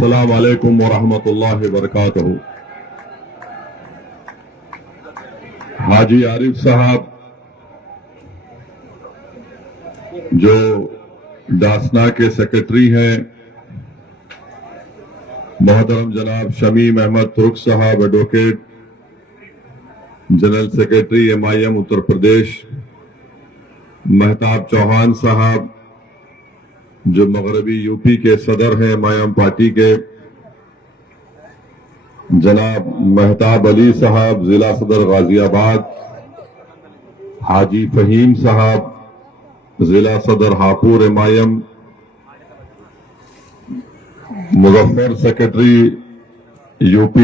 السلام علیکم ورحمۃ اللہ وبرکاتہ۔ حاجی عارف صاحب جو ڈاسنا کے سیکرٹری ہیں، محترم جناب شمیم احمد ترک صاحب advocate general secretary MIM Uttar Pradesh, Mahtab Chauhan صاحب جو مغربی UP کے صدر ہیں MIM پارٹی کے، جناب مہتاب علی صاحب ضلع صدر غازی آباد، حاجی فہیم صاحب ضلع صدر ہاپور MIM، مظفر سیکرٹری UP،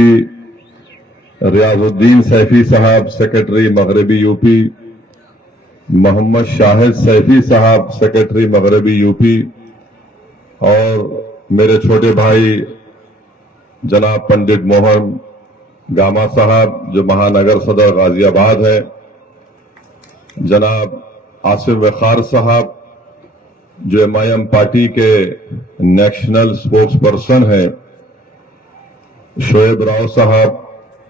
ریاض الدین سیفی صاحب سیکرٹری مغربی UP، محمد شاہد سیفی صاحب سیکرٹری مغربی UP، اور میرے چھوٹے بھائی جناب پنڈت موہن گاما صاحب جو مہانگر صدر غازی آباد ہے، جناب آصف وقار صاحب جو MIM پارٹی کے نیشنل سپوکس پرسن ہیں، شعیب راؤ صاحب،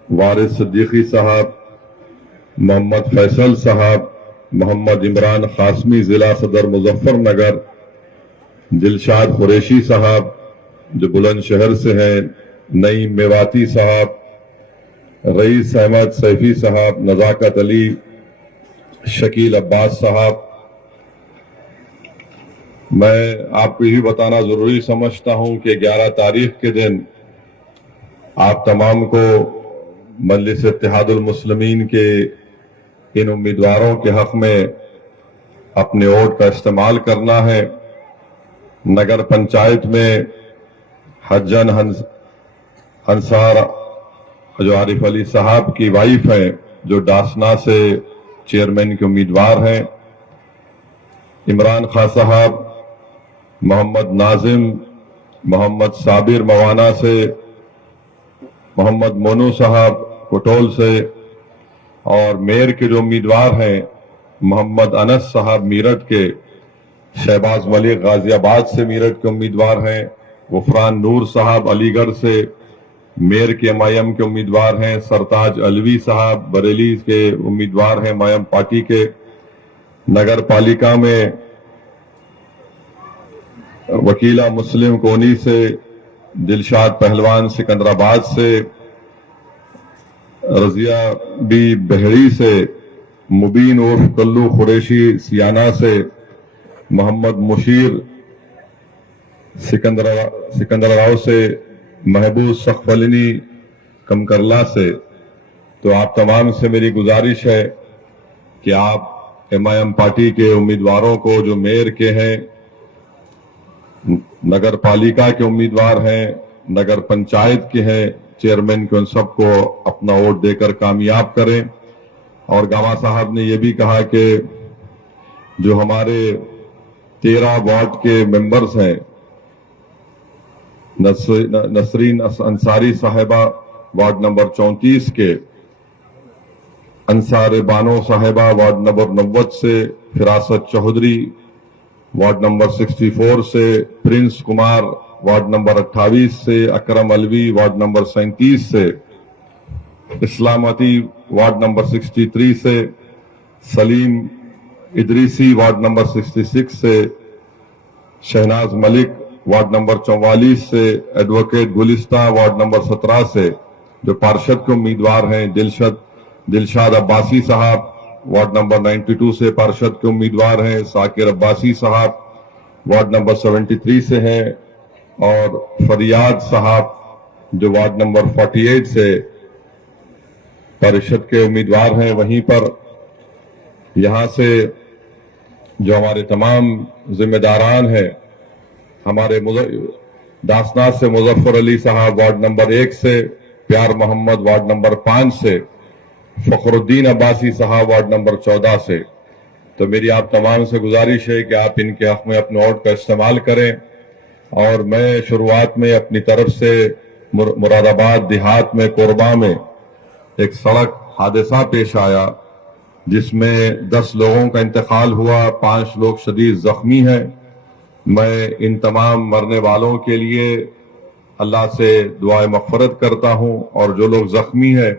وارث صدیقی صاحب، محمد فیصل صاحب، محمد عمران قاسمی ضلع صدر مظفر نگر، دلشاد قریشی صاحب جو بلند شہر سے ہیں، نعیم میواتی صاحب، رئیس احمد سیفی صاحب، نزاکت علی، شکیل عباس صاحب۔ میں آپ کو یہ بتانا ضروری سمجھتا ہوں کہ 11 تاریخ کے دن آپ تمام کو مجلس اتحاد المسلمین کے ان امیدواروں کے حق میں اپنے ووٹ کا استعمال کرنا ہے۔ نگر پنچایت میں حجن انصار جو عارف علی صاحب کی وائف ہیں، جو ڈاسنا سے چیئرمین کے امیدوار ہیں، عمران خان صاحب، محمد ناظم، محمد صابر موانا سے، محمد مونو صاحب کٹول سے، اور میئر کے جو امیدوار ہیں محمد انس صاحب میرٹھ کے، شہباز ملک غازی آباد سے میرٹھ کے امیدوار ہیں، غفران نور صاحب علی گڑھ سے میئر کے MIM کے امیدوار ہیں، سرتاج علوی صاحب بریلی کے امیدوار ہیں MIM پارٹی کے۔ نگر پالیکا میں وکیلہ مسلم کونی سے، دلشاد پہلوان سکندرآباد سے، رضیہ بی بہڑی سے، مبین عرف کلو قریشی سیانہ سے، محمد مشیر سکندرآباد سے، محبوب سقفلنی کمکرلا سے۔ تو آپ تمام سے میری گزارش ہے کہ آپ MIM پارٹی کے امیدواروں کو جو میئر کے ہیں، نگر پالیکا کے امیدوار ہیں، نگر پنچایت کے ہیں، چیئرمین کے، ان سب کو اپنا ووٹ دے کر کامیاب کریں۔ اور گاما صاحب نے یہ بھی کہا کہ جو ہمارے 13 وارڈ کے ممبرز ہیں، نسرین انصاری صاحبہ وارڈ نمبر 34 کے، انصار بانو صاحبہ وارڈ نمبر 90 سے، فراست چودھری وارڈ نمبر 64 سے، پرنس کمار وارڈ نمبر 28 سے، اکرم علوی وارڈ نمبر 37 سے، اسلامتی وارڈ نمبر 63 سے، سلیم ادریسی وارڈ نمبر 66 سے، شہناز ملک وارڈ نمبر 44 سے، ایڈوکیٹ گلستہ وارڈ نمبر 17 سے جو پارشد کے امیدوار ہیں، دلشاد عباسی صاحب وارڈ نمبر 92 سے پارشد کے امیدوار ہیں، ساکر عباسی صاحب وارڈ نمبر 73 سے ہیں، اور فریاد صاحب جو وارڈ نمبر 48 سے پارشد کے امیدوار ہیں۔ وہیں پر یہاں سے جو ہمارے تمام ذمہ داران ہیں، ہمارے داسنا سے مظفر علی صاحب وارڈ نمبر 1 سے، پیار محمد وارڈ نمبر 5 سے، فخر الدین عباسی صاحب وارڈ نمبر 14 سے۔ تو میری آپ تمام سے گزارش ہے کہ آپ ان کے حق میں اپنے ووٹ کا استعمال کریں۔ اور میں شروعات میں اپنی طرف سے مراد آباد دیہات میں کوربا میں ایک سڑک حادثہ پیش آیا جس میں 10 لوگوں کا انتقال ہوا، 5 لوگ شدید زخمی ہیں۔ میں ان تمام مرنے والوں کے لیے اللہ سے دعائے مغفرت کرتا ہوں، اور جو لوگ زخمی ہیں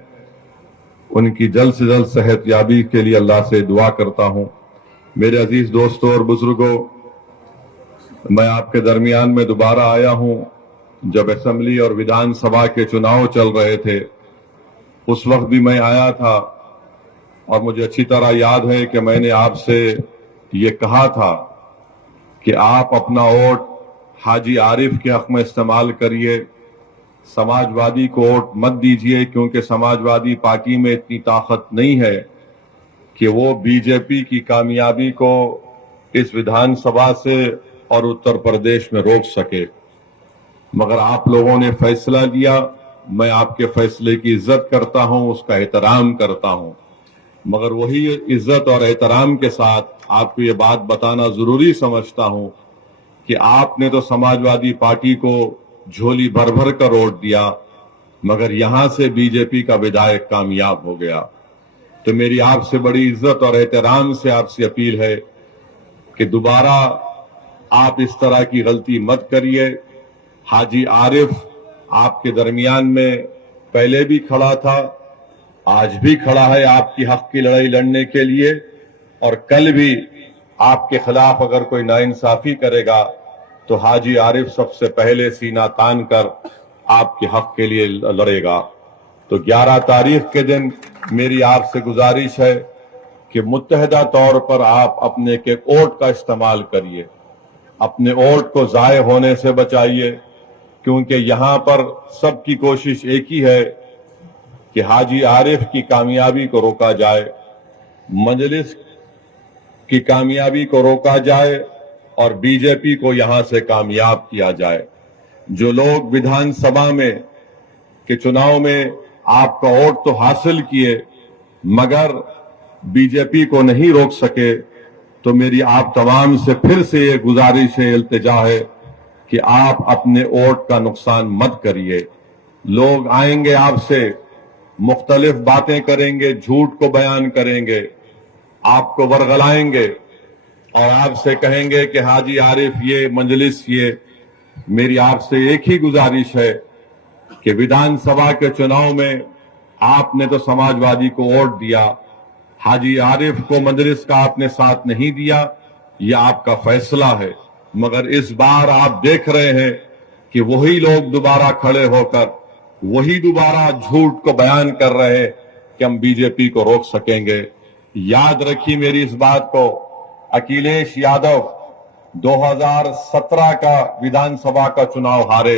ان کی جلد سے جلد صحت یابی کے لیے اللہ سے دعا کرتا ہوں۔ میرے عزیز دوستوں اور بزرگوں، میں آپ کے درمیان میں دوبارہ آیا ہوں۔ جب اسمبلی اور ودھان سبھا کے چناؤ چل رہے تھے اس وقت بھی میں آیا تھا، اور مجھے اچھی طرح یاد ہے کہ میں نے آپ سے یہ کہا تھا کہ آپ اپنا ووٹ حاجی عارف کے حق میں استعمال کریے، سماجوادی کو ووٹ مت دیجیے، کیونکہ سماجوادی پارٹی میں اتنی طاقت نہیں ہے کہ وہ بی جے پی کی کامیابی کو اس ودھان سبھا سے اور اتر پردیش میں روک سکے۔ مگر آپ لوگوں نے فیصلہ لیا، میں آپ کے فیصلے کی عزت کرتا ہوں، اس کا احترام کرتا ہوں، مگر وہی عزت اور احترام کے ساتھ آپ کو یہ بات بتانا ضروری سمجھتا ہوں کہ آپ نے تو سماجوادی پارٹی کو جھولی بھر بھر کر ووٹ دیا، مگر یہاں سے بی جے پی کا ودھائک کامیاب ہو گیا۔ تو میری آپ سے بڑی عزت اور احترام سے آپ سے اپیل ہے کہ دوبارہ آپ اس طرح کی غلطی مت کریے۔ حاجی عارف آپ کے درمیان میں پہلے بھی کھڑا تھا، آج بھی کھڑا ہے آپ کی حق کی لڑائی لڑنے کے لیے، اور کل بھی آپ کے خلاف اگر کوئی ناانصافی کرے گا تو حاجی عارف سب سے پہلے سینہ تان کر آپ کے حق کے لیے لڑے گا۔ تو 11 تاریخ کے دن میری آپ سے گزارش ہے کہ متحدہ طور پر آپ اپنے کے ووٹ کا استعمال کریے، اپنے ووٹ کو ضائع ہونے سے بچائیے، کیونکہ یہاں پر سب کی کوشش ایک ہی ہے کہ حاجی عارف کی کامیابی کو روکا جائے، مجلس کی کامیابی کو روکا جائے، اور بی جے پی کو یہاں سے کامیاب کیا جائے۔ جو لوگ ودھان سبھا میں کے چناؤ میں آپ کا ووٹ تو حاصل کیے مگر بی جے پی کو نہیں روک سکے، تو میری آپ تمام سے پھر سے یہ گزارش ہے، التجا ہے کہ آپ اپنے ووٹ کا نقصان مت کریے۔ لوگ آئیں گے آپ سے مختلف باتیں کریں گے، جھوٹ کو بیان کریں گے، آپ کو ورغلائیں گے اور آپ سے کہیں گے کہ حاجی عارف یہ مجلس یہ۔ میری آپ سے ایک ہی گزارش ہے کہ ودھان سبھا کے چناؤ میں آپ نے تو سماجوادی کو ووٹ دیا، حاجی عارف کو مجلس کا آپ نے ساتھ نہیں دیا، یہ آپ کا فیصلہ ہے، مگر اس بار آپ دیکھ رہے ہیں کہ وہی لوگ دوبارہ کھڑے ہو کر وہی دوبارہ جھوٹ کو بیان کر رہے ہیں کہ ہم بی جے پی کو روک سکیں گے۔ یاد رکھیے میری اس بات کو، اکھلیش یادو 2017 کا ودھان سبھا کا چناؤ ہارے،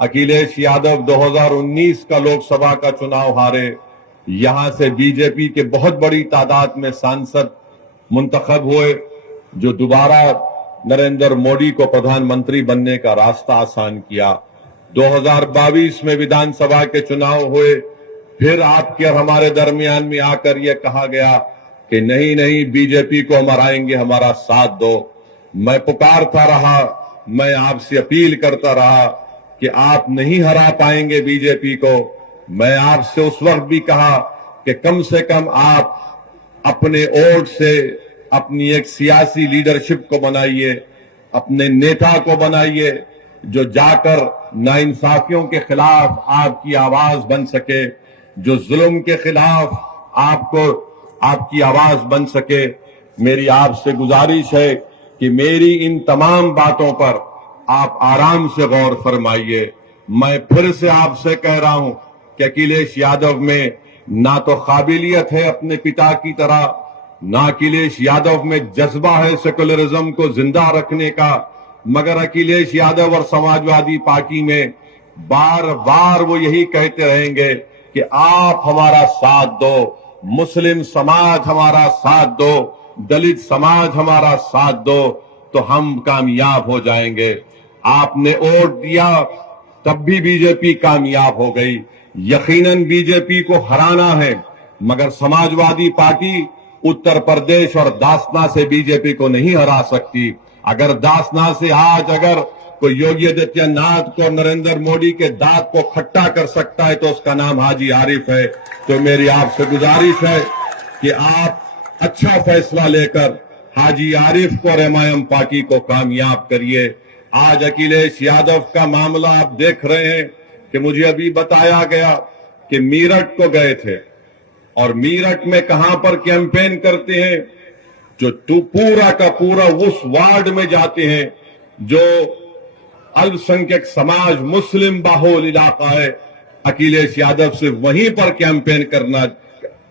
اکھلیش یادو 2019 کا لوک سبھا کا چناؤ ہارے، یہاں سے بی جے پی کے بہت بڑی تعداد میں سانسد منتخب ہوئے، جو دوبارہ نریندر مودی کو پردھان منتری بننے کا راستہ آسان کیا۔ 2022 میں ودھان سبھا کے چناؤ ہوئے، پھر آپ کے اور ہمارے درمیان میں آ کر یہ کہا گیا کہ نہیں بی جے پی کو ہم ہرائیں گے، ہمارا ساتھ دو۔ میں پکارتا رہا، میں آپ سے اپیل کرتا رہا کہ آپ نہیں ہرا پائیں گے بی جے پی کو۔ میں آپ سے اس وقت بھی کہا کہ کم سے کم آپ اپنے ووٹ سے اپنی ایک سیاسی لیڈرشپ کو بنائیے، اپنے نیتا کو بنائیے جو جا کر ناانصافیوں کے خلاف آپ کی آواز بن سکے، جو ظلم کے خلاف آپ کی آواز بن سکے۔ میری آپ سے گزارش ہے کہ میری ان تمام باتوں پر آپ آرام سے غور فرمائیے۔ میں پھر سے آپ سے کہہ رہا ہوں کہ اکھلیش یادو میں نہ تو قابلیت ہے اپنے پتا کی طرح، نہ اکھلیش یادو میں جذبہ ہے سیکولرزم کو زندہ رکھنے کا، مگر اکھلیش یادو اور سماجوادی پارٹی میں بار بار وہ یہی کہتے رہیں گے کہ آپ ہمارا ساتھ دو، مسلم سماج ہمارا ساتھ دو، دلت سماج ہمارا ساتھ دو، تو ہم کامیاب ہو جائیں گے۔ آپ نے ووٹ دیا تب بھی بی جے پی کامیاب ہو گئی۔ یقیناً بی جے پی کو ہرانا ہے، مگر سماجوادی پارٹی اتر پردیش اور داسنا سے بی جے پی کو نہیں ہرا سکتی۔ اگر داسنا سے آج اگر کوئی یوگی آدتیہ ناتھ کو نریندر مودی کے دانت کو کھٹا کر سکتا ہے تو اس کا نام حاجی عارف ہے۔ تو میری آپ سے گزارش ہے کہ آپ اچھا فیصلہ لے کر حاجی عارف کو اور ایم آئی ایم پارٹی کو کامیاب کریے۔ آج اکھلیش یادو کا معاملہ آپ دیکھ رہے ہیں کہ مجھے ابھی بتایا گیا کہ میرٹھ کو گئے تھے اور میرٹھ میں کہاں پر کیمپین کرتے ہیں، جو پورا کا پورا اس وارڈ میں جاتے ہیں جو السنکھیک سماج مسلم باہول علاقہ ہے، اکھلیش یادو سے وہیں پر کیمپین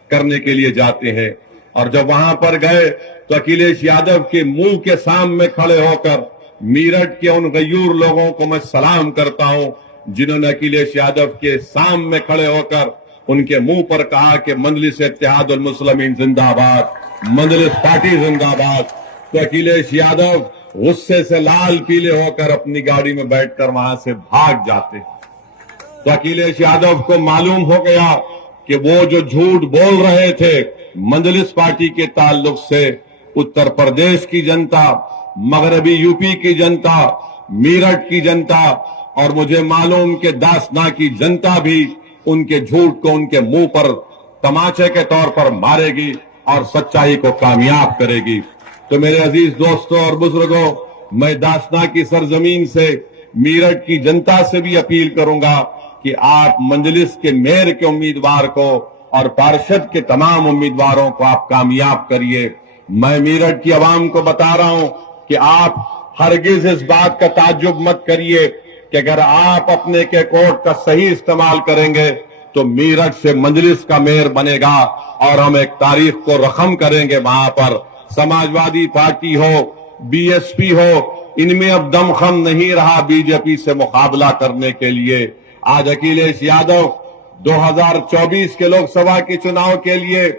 کرنے کے لیے جاتے ہیں۔ اور جب وہاں پر گئے تو اکھلیش یادو کے منہ کے سامنے کھڑے ہو کر میرٹھ کے ان غیور لوگوں کو میں سلام کرتا ہوں جنہوں نے اکھلیش یادو کے سامنے کھڑے ہو کر ان کے منہ پر کہا کہ مجلس اتحاد المسلمین زندہ باد، مجلس پارٹی زندہ باد۔ تو اکھلیش یادو غصے سے لال پیلے ہو کر اپنی گاڑی میں بیٹھ کر وہاں سے بھاگ جاتے۔ تو اکھلیش یادو کو معلوم ہو گیا کہ وہ جو جھوٹ بول رہے تھے مجلس پارٹی کے تعلق سے، اتر پردیش کی جنتا، مغربی یو پی کی جنتا، میرٹھ کی جنتا اور مجھے معلوم کہ داسنا کی جنتا بھی ان کے جھوٹ کو ان کے منہ پر تماچے کے طور پر مارے گی اور سچائی کو کامیاب کرے گی۔ تو میرے عزیز دوستوں اور بزرگوں، میں داسنا کی سرزمین سے میرٹھ کی جنتا سے بھی اپیل کروں گا کہ آپ مجلس کے میئر کے امیدوار کو اور پارشد کے تمام امیدواروں کو آپ کامیاب کریے۔ میں میرٹھ کی عوام کو بتا رہا ہوں کہ آپ ہرگز اس بات کا تعجب مت کریے کہ اگر آپ اپنے کے کوٹ کا صحیح استعمال کریں گے تو میرٹھ سے مجلس کا میئر بنے گا اور ہم ایک تاریخ کو رقم کریں گے وہاں پر۔ سماجوادی پارٹی ہو، بی ایس پی ہو، ان میں اب دم خم نہیں رہا بی جے پی سے مقابلہ کرنے کے لیے۔ آج اکھلیش یادو 2024 کے لوک سبھا کے چناؤ کے لیے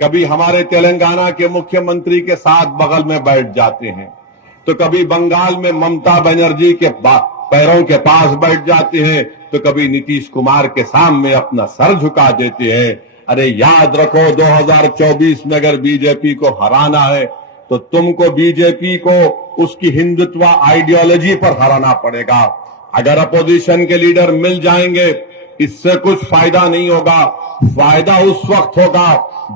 کبھی ہمارے تلنگانہ کے مکھیہ منتری کے ساتھ بغل میں بیٹھ جاتے ہیں، تو کبھی بنگال میں ممتا بنرجی کے پیروں کے پاس بیٹھ جاتے ہیں، تو کبھی نتیش کمار کے سامنے اپنا سر جھکا دیتے ہیں۔ ارے یاد رکھو 2024 میں اگر بی جے پی کو ہرانا ہے تو تم کو بی جے پی کو اس کی ہندوتوا آئیڈیالوجی پر ہرانا پڑے گا۔ اگر اپوزیشن کے لیڈر مل جائیں گے اس سے کچھ فائدہ نہیں ہوگا، فائدہ اس وقت ہوگا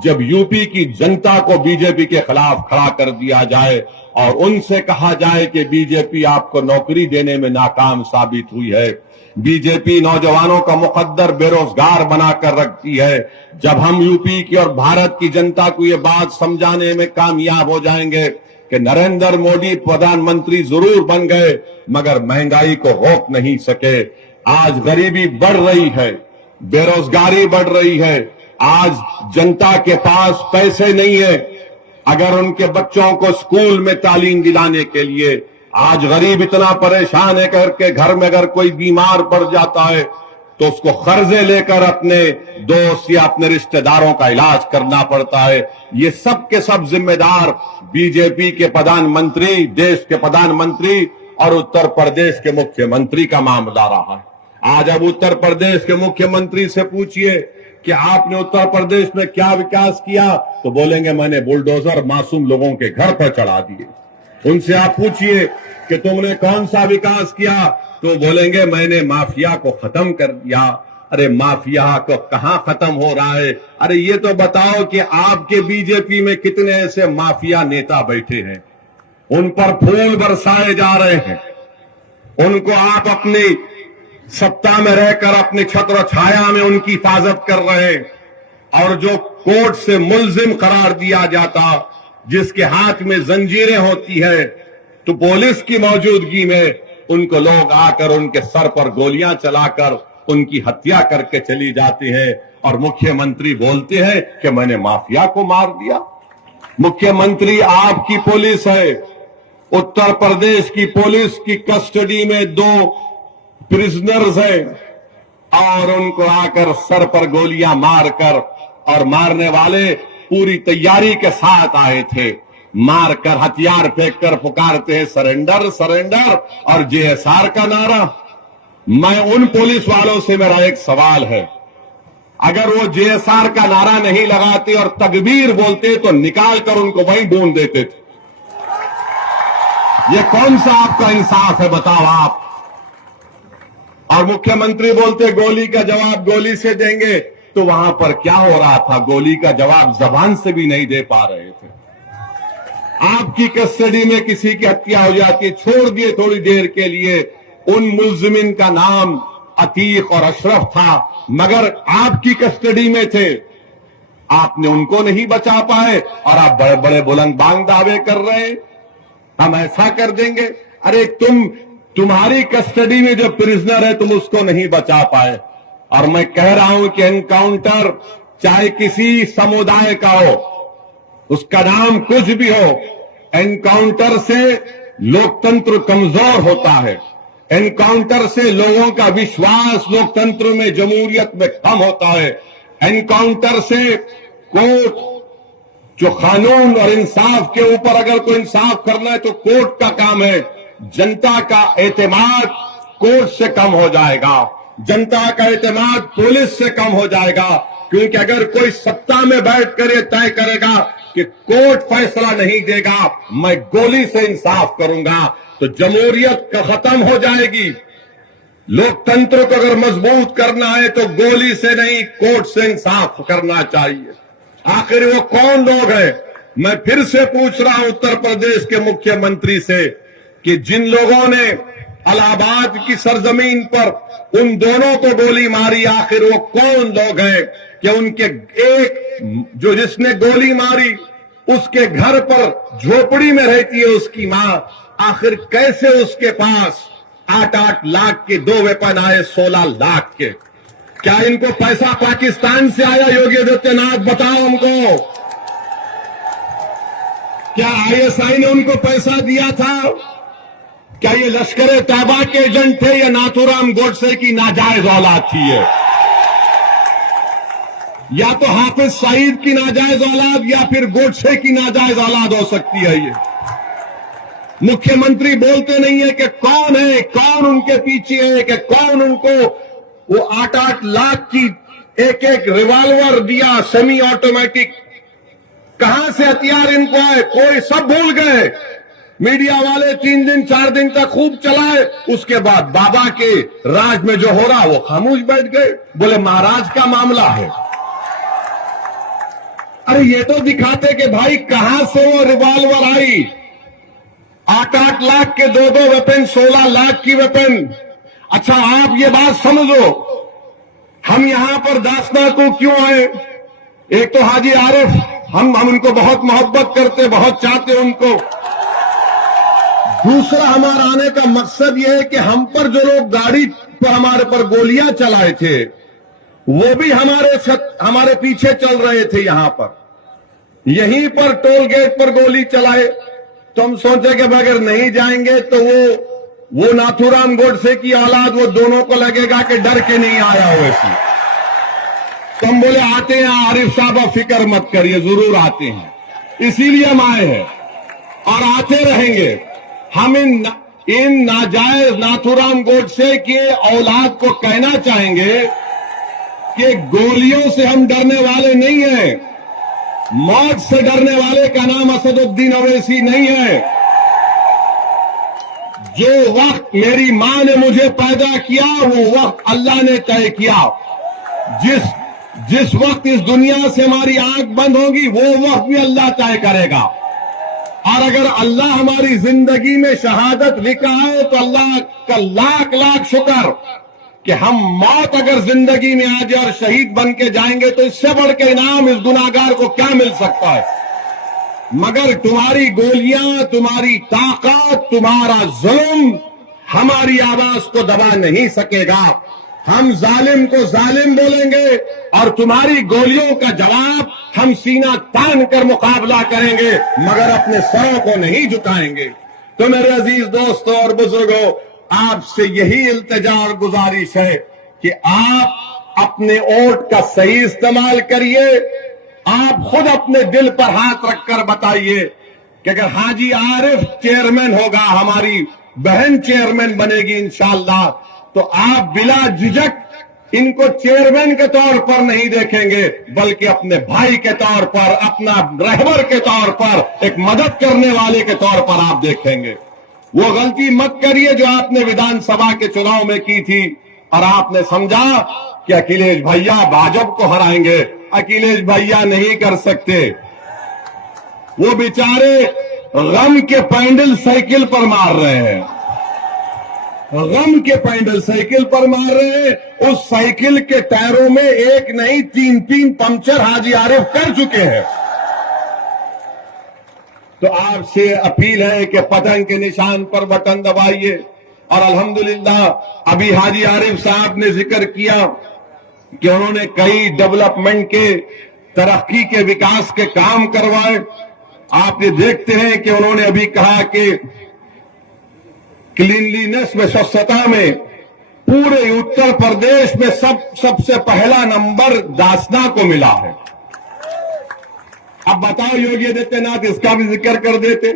جب یو پی کی جنتا کو بی جے پی کے خلاف کھڑا کر دیا جائے اور ان سے کہا جائے کہ بی جے پی آپ کو نوکری دینے میں ناکام ثابت ہوئی ہے، بی جے پی نوجوانوں کا مقدر بے روزگار بنا کر رکھتی ہے۔ جب ہم یو پی کی اور بھارت کی جنتا کو یہ بات سمجھانے میں کامیاب ہو جائیں گے کہ نریندر مودی پردھان منتری ضرور بن گئے مگر مہنگائی کو روک نہیں سکے، آج غریبی بڑھ رہی ہے، بے روزگاری بڑھ رہی ہے، آج جنتا کے پاس پیسے نہیں ہیں اگر ان کے بچوں کو اسکول میں تعلیم دلانے کے لیے، آج غریب اتنا پریشان ہے کہ گھر میں اگر کوئی بیمار پڑ جاتا ہے تو اس کو قرضے لے کر اپنے دوست یا اپنے رشتہ داروں کا علاج کرنا پڑتا ہے۔ یہ سب کے سب ذمہ دار بی جے پی کے پردھان منتری، دیش کے پردھان منتری اور اتر پردیش کے مکھیہ منتری کا معاملہ رہا ہے۔ آج اب اتر پردیش کے مکھیہ منتری سے پوچھئے کہ آپ نے اتر پردیش میں کیا وکاس کیا تو بولیں گے میں نے بلڈوزر معصوم لوگوں کے گھر پر چڑھا دیے۔ ان سے آپ پوچھئے کہ تم نے کون سا وکاس کیا تو بولیں گے میں نے مافیا کو ختم کر دیا۔ ارے مافیا کو کہاں ختم ہو رہا ہے؟ ارے یہ تو بتاؤ کہ آپ کے بی جے پی میں کتنے ایسے مافیا نیتا بیٹھے ہیں، ان پر پھول برسائے جا رہے ہیں، ان کو آپ اپنی ستا میں رہ کر اپنی چھتر و چھایا میں ان کی حفاظت کر رہے ہیں، اور جو کورٹ سے ملزم قرار دیا جاتا، جس کے ہاتھ میں زنجیریں ہوتی ہیں، تو پولیس کی موجودگی میں ان کو لوگ آ کر ان کے سر پر گولیاں چلا کر ان کی ہتیا کر کے چلی جاتی ہیں، اور مکھیہ منتری بولتے ہیں کہ میں نے مافیا کو مار دیا۔ مکھیہ منتری آپ کی پولیس ہے، اتر پردیش کی پولیس کی کسٹڈی میں 2 پرزنرز ہیں اور ان کو آ کر سر پر گولیاں مار کر، اور مارنے والے پوری تیاری کے ساتھ آئے تھے، مار کر ہتھیار پھینک کر پکارتے ہیں سرنڈر سرنڈر اور جے ایس آر کا نعرہ۔ میں ان پولیس والوں سے میرا ایک سوال ہے، اگر وہ جے ایس آر کا نعرہ نہیں لگاتے اور تکبیر بولتے تو نکال کر ان کو وہیں ڈھونڈ دیتے تھے۔ یہ کون سا آپ کا انصاف ہے بتاؤ آپ؟ اور مکھیہ منتری بولتے گولی کا جواب گولی سے دیں گے، تو وہاں پر کیا ہو رہا تھا؟ گولی کا جواب زبان سے بھی نہیں دے پا رہے تھے۔ آپ کی کسٹڈی میں کسی کی ہتیا ہو جاتی ہے، چھوڑ دیے تھوڑی دیر کے لیے، ان ملزمین کا نام عتیق اور اشرف تھا، مگر آپ کی کسٹڈی میں تھے، آپ نے ان کو نہیں بچا پائے، اور آپ بڑے بڑے بلند بانگ دعوے کر رہے ہیں ہم ایسا کر دیں گے۔ ارے تمہاری کسٹڈی میں جو پرزنر ہے تم اس کو نہیں بچا پائے، اور میں کہہ رہا ہوں کہ انکاؤنٹر چاہے کسی سمودائے کا ہو، اس کا نام کچھ بھی ہو، انکاؤنٹر سے لوکتنتر کمزور ہوتا ہے، انکاؤنٹر سے لوگوں کا وشواس لوکتنتر میں، جمہوریت میں کم ہوتا ہے، انکاؤنٹر سے کورٹ جو قانون اور انصاف کے اوپر اگر کوئی انصاف کرنا ہے تو کورٹ کا کام ہے، جنتا کا اعتماد کورٹ سے کم ہو جائے گا، جنتا کا اعتماد پولیس سے کم ہو جائے گا، کیونکہ اگر کوئی ستا میں بیٹھ کر یہ طے کرے گا کہ کورٹ فیصلہ نہیں دے گا، میں گولی سے انصاف کروں گا، تو جمہوریت کا ختم ہو جائے گی۔ لوکتنتر کو اگر مضبوط کرنا ہے تو گولی سے نہیں، کورٹ سے انصاف کرنا چاہیے۔ آخر وہ کون لوگ ہیں؟ میں پھر سے پوچھ رہا ہوں اتر پردیش کے مکھیہ منتری سے کہ جن لوگوں نے الہ آباد کی سرزمین پر ان دونوں کو گولی ماری، آخر وہ کون لوگ ہیں کہ ان کے ایک جو جس نے گولی ماری اس کے گھر پر جھوپڑی میں رہتی ہے اس کی ماں، آخر کیسے اس کے پاس 8 لاکھ کے 2 ویپن آئے 16 لاکھ کے؟ کیا ان کو پیسہ پاکستان سے آیا؟ یوگی آدتیہ ناتھ بتاؤ ہم کو، کیا ISI نے ان کو پیسہ دیا تھا؟ کیا یہ لشکر طیبہ کے ایجنٹ تھے یا ناتھو رام گوڈسے کی ناجائز اولاد تھی؟ یا تو حافظ سعید کی ناجائز اولاد یا پھر گوڈسے کی ناجائز اولاد ہو سکتی ہے۔ یہ مکھیہ منتری بولتے نہیں ہے کہ کون ہے، کون ان کے پیچھے ہے، کہ کون ان کو وہ 8 لاکھ کی ایک ریوالور دیا سیمی آٹومیٹک، کہاں سے ہتھیار ان کو آئے؟ کوئی سب بھول گئے۔ میڈیا والے 3 دن 4 دن تک خوب چلائے، اس کے بعد بابا کے راج میں جو ہو رہا وہ خاموش بیٹھ گئے، بولے مہاراج کا معاملہ ہے۔ ارے یہ تو دکھاتے کہ بھائی کہاں سے وہ ریوالور آئی، 8 لاکھ کے 2 ویپن، 16 لاکھ کی ویپن۔ اچھا آپ یہ بات سمجھو، ہم یہاں پر داسنا کو کیوں آئے؟ ایک تو حاجی عارف، ہم ان کو بہت محبت کرتے، بہت چاہتے ان کو۔ دوسرا ہمارا آنے کا مقصد یہ ہے کہ ہم پر جو لوگ گاڑی پر ہمارے پر گولیاں چلائے تھے وہ بھی ہمارے پیچھے چل رہے تھے، یہاں پر یہیں پر ٹول گیٹ پر گولی چلائے، تو ہم سوچے کہ اگر نہیں جائیں گے تو وہ ناتھو رام گوڈسے کی اولاد وہ دونوں کو لگے گا کہ ڈر کے نہیں آیا ہو ایسی، تو ہم بولے آتے ہیں عارف صاحب آپ فکر مت کریے، ضرور آتے ہیں، اسی لیے ہم آئے ہیں اور آتے رہیں گے۔ ہم ان ناجائز ناتھو رام گوڈسے کے اولاد کو کہنا چاہیں گے کہ گولیوں سے ہم ڈرنے والے نہیں ہیں، موت سے ڈرنے والے کا نام اسد الدین اویسی نہیں ہے۔ جو وقت میری ماں نے مجھے پیدا کیا وہ وقت اللہ نے طے کیا، جس وقت اس دنیا سے ہماری آنکھ بند ہوگی وہ وقت بھی اللہ طے کرے گا، اور اگر اللہ ہماری زندگی میں شہادت لکھا ہے تو اللہ کا لاکھ لاکھ شکر کہ ہم موت اگر زندگی میں آ جائے اور شہید بن کے جائیں گے تو اس سے بڑھ کے انعام اس گناہگار کو کیا مل سکتا ہے؟ مگر تمہاری گولیاں، تمہاری طاقت، تمہارا ظلم ہماری آواز کو دبا نہیں سکے گا۔ ہم ظالم کو ظالم بولیں گے اور تمہاری گولیوں کا جواب ہم سینہ تان کر مقابلہ کریں گے، مگر اپنے سروں کو نہیں جھکائیں گے۔ تو میرے عزیز دوستوں اور بزرگوں، آپ سے یہی التجا اور گزارش ہے کہ آپ اپنے ووٹ کا صحیح استعمال کریے۔ آپ خود اپنے دل پر ہاتھ رکھ کر بتائیے کہ اگر حاجی عارف چیئرمین ہوگا، ہماری بہن چیئرمین بنے گی انشاءاللہ، تو آپ بلا جھجک ان کو چیئرمین کے طور پر نہیں دیکھیں گے بلکہ اپنے بھائی کے طور پر، اپنا رہبر کے طور پر، ایک مدد کرنے والے کے طور پر آپ دیکھیں گے۔ وہ غلطی مت کریے جو آپ نے ویدھان سبھا کے چناؤ میں کی تھی، اور آپ نے سمجھا کہ اکھلیش بھیا بھاجپ کو ہرائیں گے۔ اکھلیش بھیا نہیں کر سکتے، وہ بیچارے غم کے پینڈل سائیکل پر مار رہے ہیں، غم کے پینڈل سائیکل پر مار رہے ہیں. اس سائیکل کے ٹائروں میں ایک نہیں 3 پنکچر حاجی عارف کر چکے ہیں. تو آپ سے اپیل ہے کہ پتنگ کے نشان پر بٹن دبائیے. اور الحمدللہ ابھی حاجی عارف صاحب نے ذکر کیا کہ انہوں نے کئی ڈیولپمنٹ کے ترقی کے وکاس کے کام کروائے. آپ یہ دیکھتے ہیں کہ انہوں نے ابھی کہا کہ کلینلینس میں سوچھتا میں پورے اتر پردیش میں سب سے پہلا نمبر داسنا کو ملا ہے. اب بتاؤ یوگی آدتیہ ناتھ اس کا بھی ذکر کر دیتے،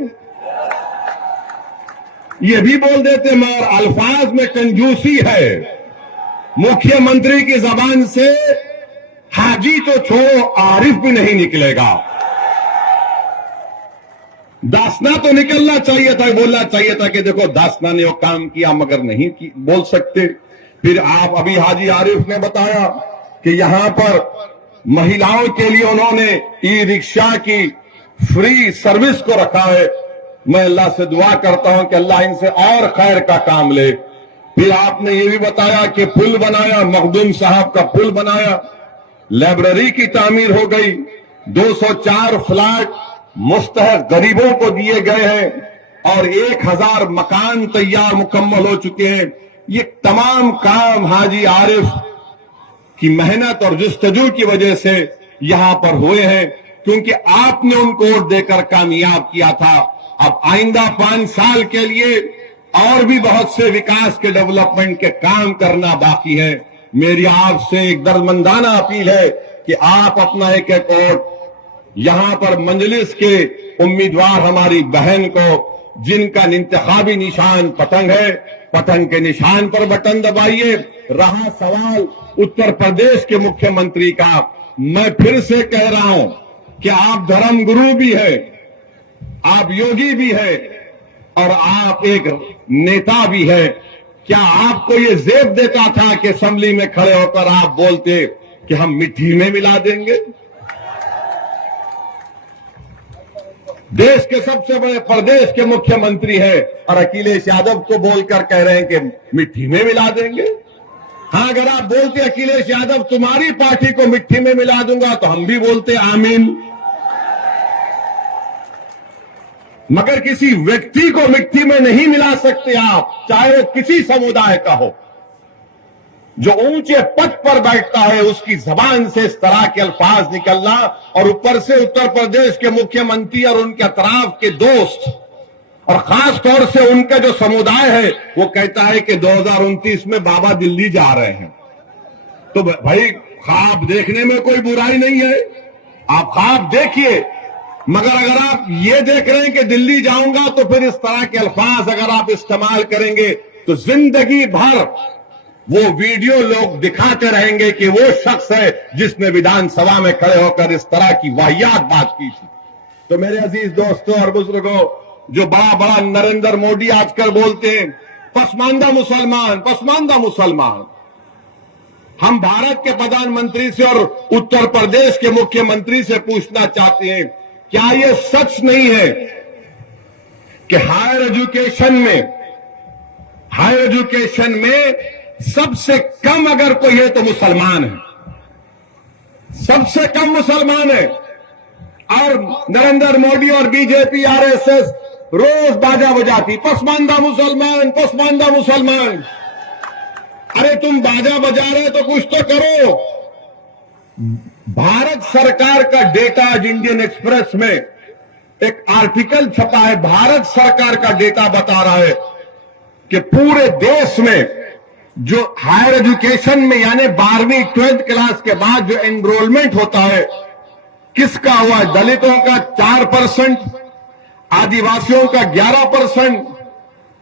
یہ بھی بول دیتے، مگر الفاظ میں کنجوسی ہے. مکھیہ منتری کی زبان سے حاجی تو چھوڑو عارف بھی نہیں نکلے گا. داسنا تو نکلنا چاہیے تھا، بولنا چاہیے تھا کہ دیکھو داسنا نے وہ کام کیا، مگر نہیں بول سکتے. پھر آپ ابھی حاجی عارف نے بتایا کہ یہاں پر مہیلاؤں کے لیے انہوں نے ای رکشا کی فری سروس کو رکھا ہے. میں اللہ سے دعا کرتا ہوں کہ اللہ ان سے اور خیر کا کام لے. پھر آپ نے یہ بھی بتایا کہ پل بنایا، مخدوم صاحب کا پل بنایا، لائبریری کی تعمیر ہو گئی، 204 فلیٹ مستحق غریبوں کو دیے گئے ہیں اور 1000 مکان تیار مکمل ہو چکے ہیں. یہ تمام کام حاجی عارف کی محنت اور جستجو کی وجہ سے یہاں پر ہوئے ہیں، کیونکہ آپ نے ان کو ووٹ دے کر کامیاب کیا تھا. اب آئندہ 5 سال کے لیے اور بھی بہت سے وکاس کے ڈیولپمنٹ کے کام کرنا باقی ہے. میری آپ سے ایک دردمندانہ اپیل ہے کہ آپ اپنا ایک ووٹ یہاں پر مجلس کے امیدوار ہماری بہن کو، جن کا انتخابی نشان پتنگ ہے، پتنگ کے نشان پر بٹن دبائیے. رہا سوال اتر پردیش کے مکھیہ منتری کا، میں پھر سے کہہ رہا ہوں کہ آپ دھرم گرو بھی ہے، آپ یوگی بھی ہے اور آپ ایک نیتا بھی ہے. کیا آپ کو یہ زیب دیتا تھا کہ اسمبلی میں کھڑے ہو کر آپ بولتے کہ ہم مٹی میں ملا دیں گے؟ دیش کے سب سے بڑے پردیش کے مکھیہ منتری ہیں اور اکھلیش یادو کو بول کر کہہ رہے ہیں کہ مٹی میں ملا دیں گے. ہاں اگر آپ بولتے اکھلیش یادو تمہاری پارٹی کو مٹی میں ملا دوں گا تو ہم بھی بولتے آمین. مگر کسی ویکتی کو مٹی میں نہیں ملا سکتے آپ، چاہے وہ کسی سمودائے کا ہو. جو اونچے پد پر بیٹھتا ہے اس کی زبان سے اس طرح کے الفاظ نکلنا، اور اوپر سے اتر پردیش کے مکھیہ منتری اور ان کے اطراف کے دوست اور خاص طور سے ان کا جو سمودائے ہے وہ کہتا ہے کہ 2029 میں بابا دلی جا رہے ہیں. تو بھائی خواب دیکھنے میں کوئی برائی نہیں ہے، آپ خواب دیکھیے، مگر اگر آپ یہ دیکھ رہے ہیں کہ دلی جاؤں گا تو پھر اس طرح کے الفاظ اگر آپ استعمال کریں گے تو زندگی بھر وہ ویڈیو لوگ دکھاتے رہیں گے کہ وہ شخص ہے جس نے ویدھان سبھا میں کھڑے ہو کر اس طرح کی واہیات بات کی تھی. تو میرے عزیز دوستوں اور بزرگوں، جو بڑا نریندر مودی آج کل بولتے ہیں پسماندہ مسلمان، پسماندہ مسلمان. ہم بھارت کے پردھان منتری سے اور اتر پردیش کے مکھیہ منتری سے پوچھنا چاہتے ہیں، کیا یہ سچ نہیں ہے کہ ہائر ایجوکیشن میں سب سے کم اگر کوئی ہے تو مسلمان ہے، سب سے کم مسلمان ہے؟ اور نریندر مودی اور B J P R S S روز باجا بجاتی پسماندہ مسلمان، پسماندہ مسلمان. ارے تم باجا بجا رہے تو کچھ تو کرو. بھارت سرکار کا ڈیٹا آج انڈین ایکسپریس میں ایک آرٹیکل چھپا ہے، بھارت سرکار کا ڈیٹا بتا رہا ہے کہ پورے دیش میں جو ہائر ایجوکیشن میں یعنی 12ویں 12th کلاس کے بعد جو انرولمنٹ ہوتا ہے کس کا ہوا ہے؟ دلتوں کا 4%، آدیواسیوں کا 11%،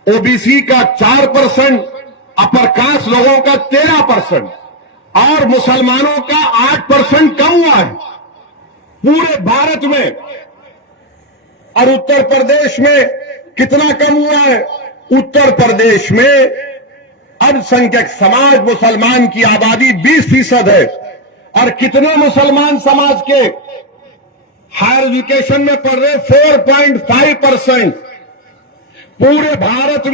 او بی سی کا 4%، اپر کاسٹ لوگوں کا 13%، اور مسلمانوں کا 8% کم ہوا ہے پورے بھارت میں. اور اتر پردیش میں کتنا کم ہوا ہے؟ اتر پردیش میں الپسنکھیک سماج مسلمان کی آبادی 20% ہے، اور کتنے مسلمان سماج کے ہائر ایجوکیشن میں پڑھ رہے 4.5%. پورے بھارت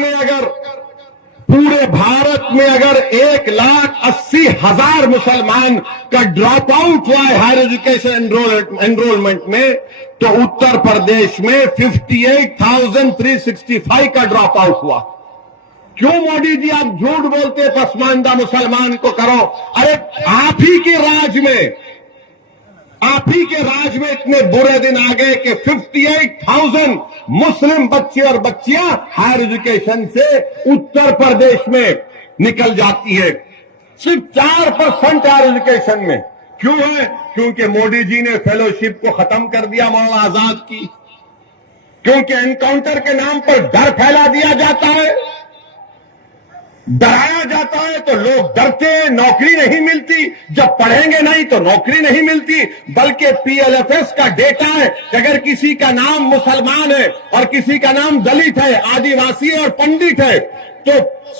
میں اگر 1,80,000 مسلمان کا ڈراپ آؤٹ ہوا ہے ہائر ایجوکیشن انرولمنٹ میں، تو اتر پردیش میں 58,365 کا ڈراپ آؤٹ ہوا. کیوں موڈی جی آپ جھوٹ بولتے پسماندہ مسلمان کو کرو؟ ارے آپ ہی کے راج میں اتنے برے دن آ گئے کہ 58,000 مسلم بچے اور بچیاں ہائر ایجوکیشن سے اتر پردیش میں نکل جاتی ہے. صرف 4% ہائر ایجوکیشن میں. کیوں ہے؟ کیونکہ موڈی جی نے فیلوشپ کو ختم کر دیا مولانا آزاد کی. کیونکہ انکاؤنٹر کے نام پر ڈر پھیلا دیا جاتا ہے، ڈرایا جاتا ہے تو لوگ ڈرتے ہیں، نوکری نہیں ملتی. جب پڑھیں گے نہیں تو نوکری نہیں ملتی. بلکہ PLFS کا ڈیٹا ہے کہ اگر کسی کا نام مسلمان ہے اور کسی کا نام دلت ہے، آدیواسی ہے اور پنڈت ہے، تو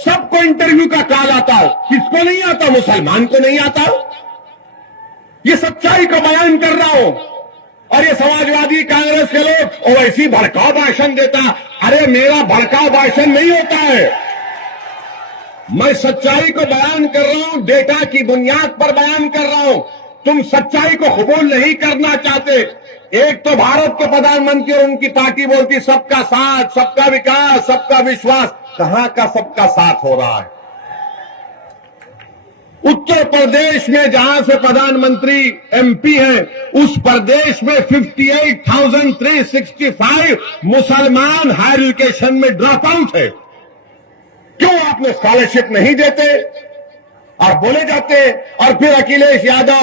سب کو انٹرویو کا کال آتا ہے. کس کو نہیں آتا؟ مسلمان کو نہیں آتا. یہ سچائی کو بیان کر رہا ہوں. اور یہ سماجوادی کانگریس کے لوگ ویسی بھڑکاؤ بھاشن دیتا. ارے میرا بھڑکاؤ بھاشن نہیں ہوتا ہے، میں سچائی کو بیان کر رہا ہوں، ڈیٹا کی بنیاد پر بیان کر رہا ہوں. تم سچائی کو قبول نہیں کرنا چاہتے. ایک تو بھارت کے پردھان منتری اور ان کی پارٹی بولتی سب کا ساتھ، سب کا وکاس، سب کا وشواس. کہاں کا سب کا ساتھ ہو رہا ہے؟ اتر پردیش میں جہاں سے پردھان منتری MP ہیں، اس پردیش میں 58,365 مسلمان ہائر ایجوکیشن میں ڈراپ آؤٹ ہے. کیوں آپ نے اسکالرشپ نہیں دیتے؟ اور بولے جاتے. اور پھر اکھلیش یادو،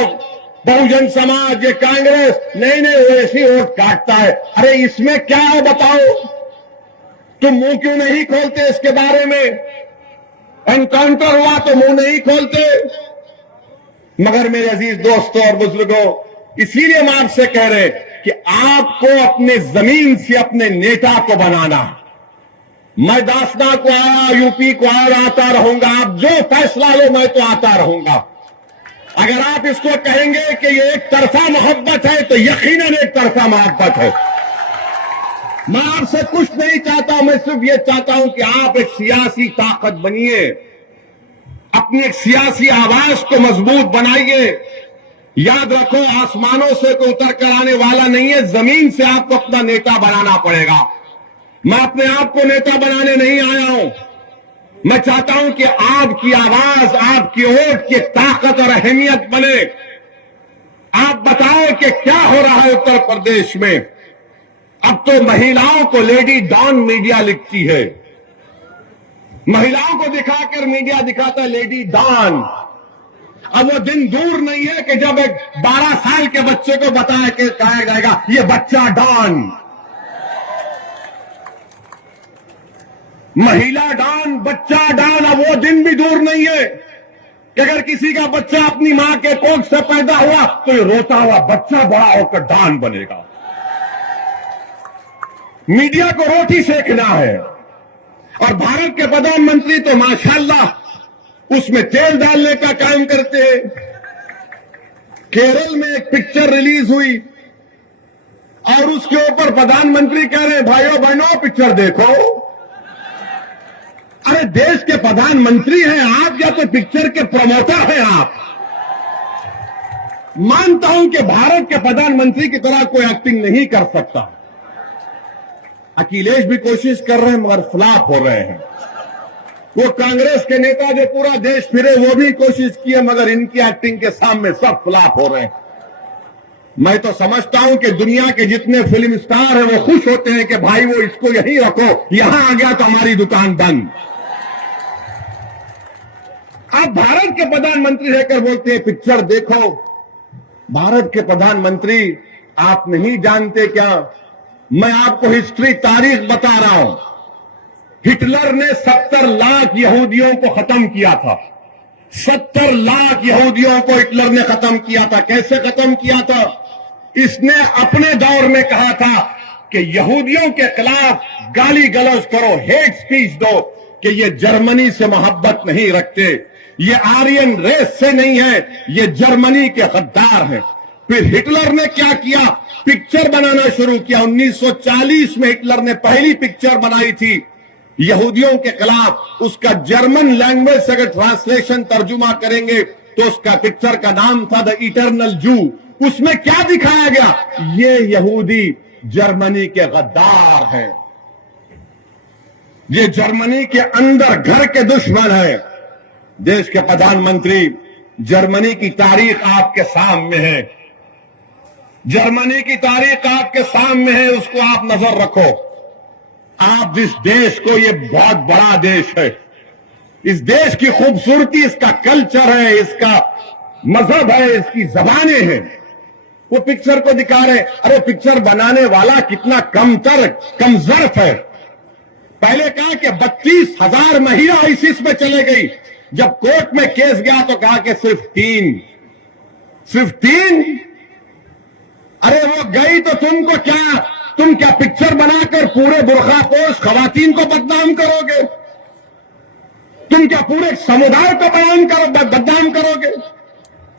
بہوجن سماج، یہ کانگریس نہیں وہ ایسی ووٹ کاٹتا ہے. ارے اس میں کیا ہے بتاؤ؟ تم منہ کیوں نہیں کھولتے اس کے بارے میں؟ انکاؤنٹر ہوا تو منہ نہیں کھولتے. مگر میرے عزیز دوستوں اور بزرگوں، اسی لیے ہم آپ سے کہہ رہے ہیں کہ آپ کو اپنے زمین سے اپنے نیتا کو بنانا. میں داسنا کو آیا، UP کو آتا رہوں گا. آپ جو فیصلہ لو میں تو آتا رہوں گا. اگر آپ اس کو کہیں گے کہ یہ ایک طرفہ محبت ہے تو یقیناً ایک طرفہ محبت ہے. میں آپ سے کچھ نہیں چاہتا ہوں، میں صرف یہ چاہتا ہوں کہ آپ ایک سیاسی طاقت بنیے، اپنی ایک سیاسی آواز کو مضبوط بنائیے. یاد رکھو، آسمانوں سے کوئی اتر کر آنے والا نہیں ہے، زمین سے آپ کو اپنا نیتا بنانا پڑے گا. میں اپنے آپ کو نیتا بنانے نہیں آیا ہوں. میں چاہتا ہوں کہ آپ کی آواز، آپ کی ووٹ کی طاقت اور اہمیت بنے. آپ بتائیں کہ کیا ہو رہا ہے اتر پردیش میں. اب تو مہیلاؤں کو لیڈی ڈان میڈیا لکھتی ہے. مہیلاؤں کو دکھا کر میڈیا دکھاتا ہے لیڈی ڈان. اب وہ دن دور نہیں ہے کہ جب ایک 12 سال کے بچے کو بتایا کہ کہا جائے گا یہ بچہ ڈان. مہیلا ڈان، بچہ ڈان. اب وہ دن بھی دور نہیں ہے کہ اگر کسی کا بچہ اپنی ماں کے کوکھ سے پیدا ہوا تو یہ روتا ہوا بچہ بڑا ہو کر ڈان بنے گا. میڈیا کو روٹی سیکنا ہے. اور بھارت کے پردھان منتری تو ماشاءاللہ اس میں تیل ڈالنے کا کام کرتے ہیں. کیرل میں ایک پکچر ریلیز ہوئی اور اس کے اوپر پردھان منتری کہہ رہے ہیں بھائیوں بہنوں پکچر دیکھو. ارے دیش کے پردھان منتری ہیں آپ یا تو پکچر کے پروموٹر ہیں آپ؟ مانتا ہوں کہ بھارت کے پردھان منتری کی طرح کوئی ایکٹنگ نہیں کر سکتا. اکھلیش بھی کوشش کر رہے ہیں مگر فلاپ ہو رہے ہیں. وہ کانگریس کے نیتا جو پورا دیش پھرے وہ بھی کوشش کیے مگر ان کی ایکٹنگ کے سامنے سب فلاپ ہو رہے ہیں. میں تو سمجھتا ہوں کہ دنیا کے جتنے فلم اسٹار ہیں وہ خوش ہوتے ہیں کہ بھائی وہ اس کو یہیں رکھو، یہاں آ گیا تو ہماری دکان بند. آپ بھارت کے پردھان منتری رہ کر بولتے ہیں پکچر دیکھو. بھارت کے پردھان منتری آپ نہیں جانتے کیا؟ میں آپ کو ہسٹری تاریخ بتا رہا ہوں. ہٹلر نے 70 لاکھ یہودیوں کو ختم کیا تھا. 70 لاکھ یہودیوں کو ہٹلر نے ختم کیا تھا. کیسے ختم کیا تھا؟ اس نے اپنے دور میں کہا تھا کہ یہودیوں کے خلاف گالی گلوج کرو، ہیٹ سپیچ دو کہ یہ جرمنی سے محبت نہیں رکھتے، یہ آرین ریس سے نہیں ہے، یہ جرمنی کے غدار ہیں. پھر ہٹلر نے کیا کیا؟ پکچر بنانا شروع کیا. 1940 میں ہٹلر نے پہلی پکچر بنائی تھی یہودیوں کے خلاف. اس کا جرمن لینگویج سے اگر ٹرانسلیشن ترجمہ کریں گے تو اس کا پکچر کا نام تھا دا ایٹرنل جو. اس میں کیا دکھایا گیا؟ یہ یہودی جرمنی کے غدار ہیں, یہ جرمنی کے اندر گھر کے دشمن ہیں. دیش کے پردھان منتری, جرمنی کی تاریخ آپ کے سامنے ہے, جرمنی کی تاریخ آپ کے سامنے ہے, اس کو آپ نظر رکھو. آپ جس دیش کو, یہ بہت بڑا دیش ہے, اس دیش کی خوبصورتی, اس کا کلچر ہے, اس کا مذہب ہے, اس کی زبانیں ہیں. وہ پکچر کو دکھا رہے. ارے پکچر بنانے والا کتنا کم ظرف ہے. پہلے کہا کہ 32,000 مہیلا آئیسس میں چلے گئی. جب کورٹ میں کیس گیا تو کہا کہ صرف 3. ارے وہ گئی تو تم کیا پکچر بنا کر پورے برقع پوش خواتین کو بدنام کرو گے؟ تم کیا پورے سمودائے کو بدنام کرو گے؟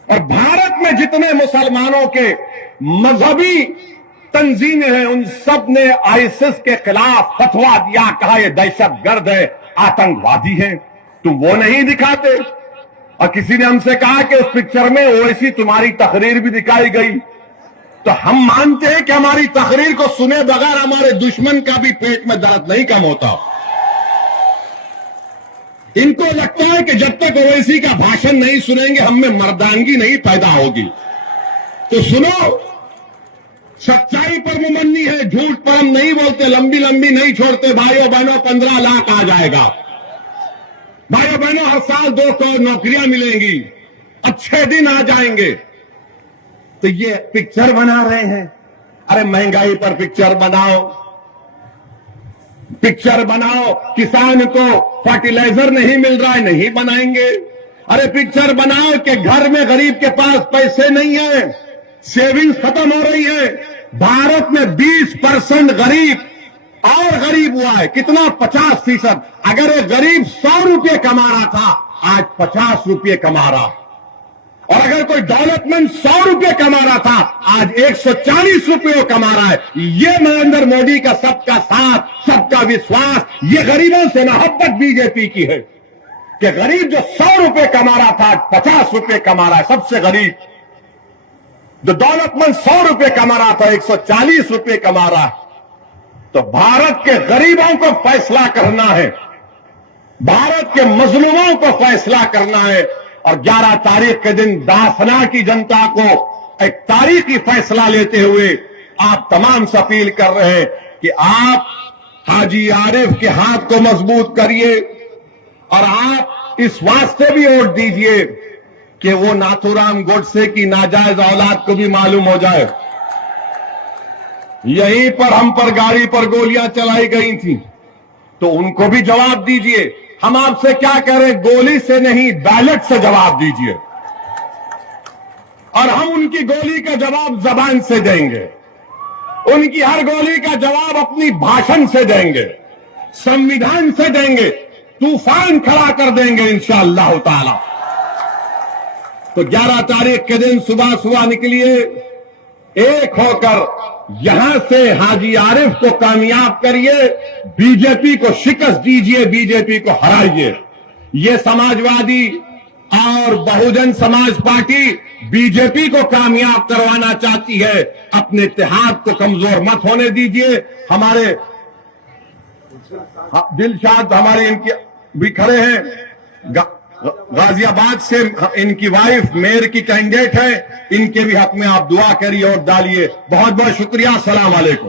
اور بھارت میں جتنے مسلمانوں کے مذہبی تنظیمیں ہیں ان سب نے آئیسس کے خلاف فتوا دیا, کہا یہ دہشت گرد ہے, آتنکوادی ہے. تم وہ نہیں دکھاتے. اور کسی نے ہم سے کہا کہ اس پکچر میں ویسی تمہاری تقریر بھی دکھائی گئی. تو ہم مانتے ہیں کہ ہماری تقریر کو سنے بغیر ہمارے دشمن کا بھی پیٹ میں درد نہیں کم ہوتا. ان کو لگتا ہے کہ جب تک اویسی کا بھاشن نہیں سنیں گے ہم میں مردانگی نہیں پیدا ہوگی. تو سنو, سچائی پر ممنی ہے, جھوٹ پر ہم نہیں بولتے, لمبی نہیں چھوڑتے. بھائیوں بہنوں 15 لاکھ آ جائے گا. بھائیوں بہنوں ہر سال 200 نوکریاں ملیں گی, اچھے دن آ جائیں گے. تو یہ پکچر بنا رہے ہیں. ارے مہنگائی پر پکچر بناؤ, کسان کو فرٹیلائزر نہیں مل رہا ہے, نہیں بنائیں گے. ارے پکچر بناؤ کہ گھر میں غریب کے پاس پیسے نہیں ہیں, سیونگز ختم ہو رہی ہے. بھارت میں 20% غریب ہوا ہے. کتنا؟ 50%. اگر ایک غریب 100 روپے کما رہا تھا, آج 50 روپے کما رہا. اور اگر کوئی دولت مند 100 روپے کما رہا تھا, آج 140 روپے کما رہا ہے. یہ نریندر مودی کا سب کا ساتھ, سب کا وشواس, یہ غریبوں سے محبت بی جے پی کی ہے کہ غریب جو 100 روپے کما رہا تھا آج 50 روپے کما رہا ہے. سب سے غریب جو دولت مند 100 روپے کما رہا تھا 140 روپے کما رہا ہے. تو بھارت کے غریبوں کو فیصلہ کرنا ہے, بھارت کے مظلوموں کو فیصلہ کرنا ہے. اور 11 تاریخ کے دن داسنا کی جنتا کو ایک تاریخی فیصلہ لیتے ہوئے آپ تمام سے اپیل کر رہے ہیں کہ آپ حاجی عارف کے ہاتھ کو مضبوط کریے اور آپ اس واسطے بھی ووٹ دیجئے کہ وہ ناتھو رام گوڈسے کی ناجائز اولاد کو بھی معلوم ہو جائے. یہیں پر ہم پر گاڑی پر گولیاں چلائی گئی تھیں تو ان کو بھی جواب دیجئے. ہم آپ سے کیا کہہ رہے ہیں؟ گولی سے نہیں, بیلٹ سے جواب دیجئے. اور ہم ان کی گولی کا جواب زبان سے دیں گے, ان کی ہر گولی کا جواب اپنی بھاشن سے دیں گے, سنویدھان سے دیں گے, طوفان کھڑا کر دیں گے انشاءاللہ تعالی. تو 11 تاریخ کے دن صبح نکلیے, ایک ہو کر یہاں سے حاجی عارف کو کامیاب کریے, بی جے پی کو شکست دیجئے, بی جے پی کو ہرائیے. یہ سماجوادی اور بہوجن سماج پارٹی بی جے پی کو کامیاب کروانا چاہتی ہے. اپنے اتحاد کو کمزور مت ہونے دیجئے. ہمارے دلشاد ہمارے ان کے بھی کھڑے ہیں, غازی آباد سے ان کی وائف میئر کی کینڈیڈیٹ ہے, ان کے بھی حق میں آپ دعا کریے اور ڈالیے. بہت بہت شکریہ. السلام علیکم.